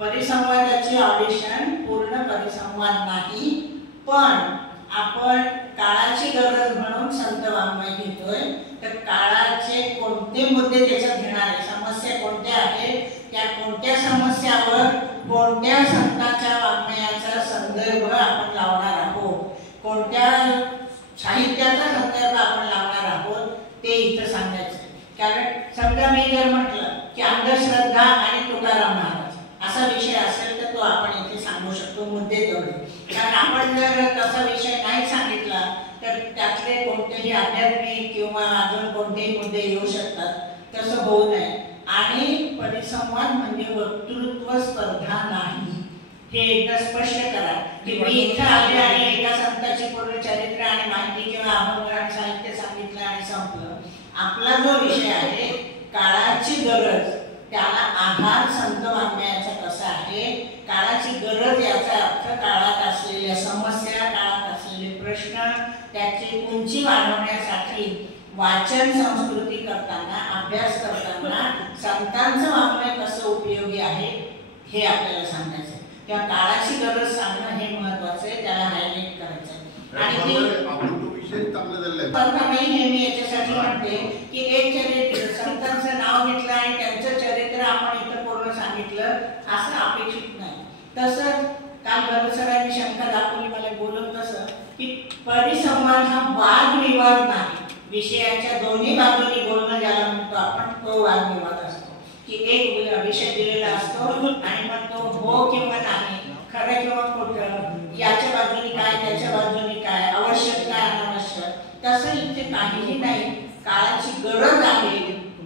परिसंवादाची audition पूर्ण परिसंवाद नाही, पण आपण काळाची गरज म्हणून संत वाङ्मय घेतोय। तर काळाचे कोणते मुद्दे त्याच्यात घेणार आहे, समस्या कोणत्या आहेत, त्या कोणत्या समस्यावर कोणत्या संतांच्या वाङ्मयाचा संदर्भ आपण लावणार आहोत, कोणत्या साहित्याचा संदर्भ आपण लावणार आहोत ते इथं सांगायचं। कारण समजा मी जर म्हटलं की अंधश्रद्धा आणि तुकाराम महाराज असा विषय असेल तर तो आपण इथे सांगू शकतो, मुद्दे तेवढे। कारण आपण जर तसा विषय नाही सांगितला तर त्यातले कोणतेही आध्यात्मिक किंवा अजून कोणतेही मुद्दे येऊ शकतात, तसं होऊ नये। आणि परिसंवाद म्हणजे वक्तृत्व स्पर्धा नाही, हे एकदा स्पष्ट करा की मी इथं आले आणि एका संताची पूर्ण चरित्र आणि माहिती किंवा अभंग साहित्य सांगितलं आणि संपलं। आपला जो विषय आहे काळाची गरज, त्याला आधार संत वाङ्मयाचा कसा आहे, काळाची गरज याचा अर्थ काळात असलेल्या समस्या, काळात असलेले प्रश्न, त्याची उंची वाढवण्यासाठी वाचन संस्कृती करताना, अभ्यास करताना संतांचं वाङ्मय कसं उपयोगी आहे हे आपल्याला सांगायचं। त्या काळाची गरज सांगणं हे महत्त्वाचं आहे, त्याला हायलाइट करायचं आहे। आणि आपण तो विषय चांगला झालाय प्रथमही हे मी याच्यासाठी म्हणते की एक चरित्र संतांचं नाव घेतलं आणि त्यांचं चरित्र आपण इथं पूर्ण सांगितलं असं अपेक्षित नाही। तसंच काल भरसरांनी शंका दाखवली मला बोलत तसं की परिसंवाद हा वादविवाद नाही, विषयाच्या दोन्ही बाजूनी बोलणं ज्याला म्हणतो आपण तो वादविवाद असतो की एक विषय दिलेला असतो आणि मग तो हो किंवा नाही, खरं किंवा खोटं, याच्या बाजूनी काय त्याच्या बाजूनी काय, आवश्यक काय अनावश्यक, तसं इथे काहीही नाही। काळाची गरज आहे,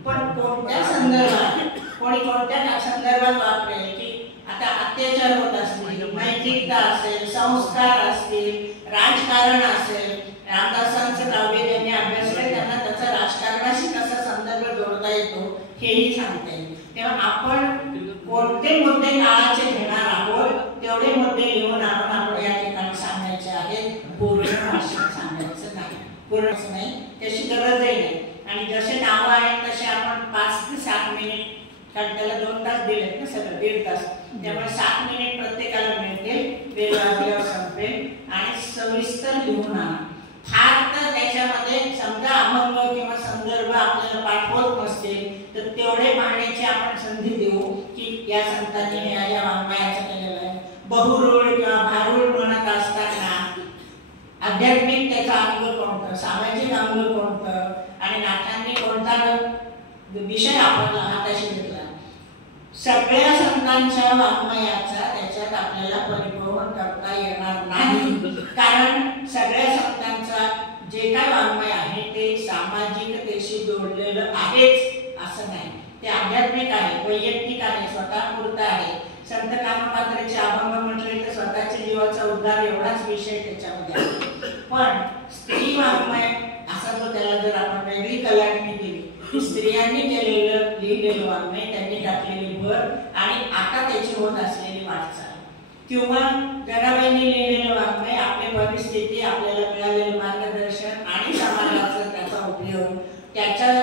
पण कोणत्या संदर्भात, कोणी कोणत्या संदर्भात वापरेल की आता अत्याचार होत असतील, नैतिकता असेल, संस्कार असतील, राजकारण असेल, रामदासांचं काव्य ज्यांनी अभ्यासलंय त्यांना त्याचा राजकारणाशी कसा संदर्भ जोडता येतो हेही सांगता येईल। तेव्हा आपण कोणते मुद्दे काळाचे घेणार आहोत तेवढे मुद्दे लिहून आपण या ठिकाणी सांगायचे आहेत, पूर्ण भाषण सांगायचं नाही, पूर्णच नाही, त्याची गरजही नाही। आणि जसे नावं आहेत तसे आपण 5 ते 7 मिनिट, कारण त्याला 2 तास दिलेत ना, सगळं 1.5 तास, त्यामुळे 7 मिनिट प्रत्येकाला मिळतील, वेळ लागल्यावर संपेल आणि सविस्तर लिहून आणा। फार तर त्याच्यामध्ये समजा अभंग किंवा संदर्भ आपल्याला पाठ होत नसतील तर तेवढे पाहण्याची आपण संधी देऊ की या संतांनी या वाङ्मयाचं केलेलं आहे। बहुरूढ किंवा भारूढ म्हणत असताना आध्यात्मिक त्याचा अंग कोणतं, सामाजिक अंग कोणतं आणि नाथांनी कोणता विषय आपल्याला हाताशी घेतला, सगळ्या संतांच्या वाङ्मयाचा त्याच्यात आपल्याला परिपूर्ण करता येणार नाही। कारण सगळ्या संतांचा जे काय वाङ्मय आहे ते सामाजिकतेशी जोडलेलं आहेच असं नाही, ते आध्यात्मिक आहे, वैयक्तिक आहे, स्वतःपुरतं आहे। संत कामपात्राचे अभंग म्हटले तर स्वतःच्या जीवाचा उद्धार एवढाच विषय त्याच्यामध्ये आहे। पण स्त्री वाङ्मय असा जो त्याला जर आपण वेगळी कलाटणी दिली, स्त्रियांनी केलेलं लिहिलेलं वाङ्मय, त्यांनी टाकलेली भर आणि आता त्याची होत असलेली वाटचाल, किंवा जनाबाईंनी लिहिलेलं वाङ्मय, आपली परिस्थिती, आपल्याला मिळालेलं मार्गदर्शन आणि समाजाचा त्याचा उपयोग, त्याच्या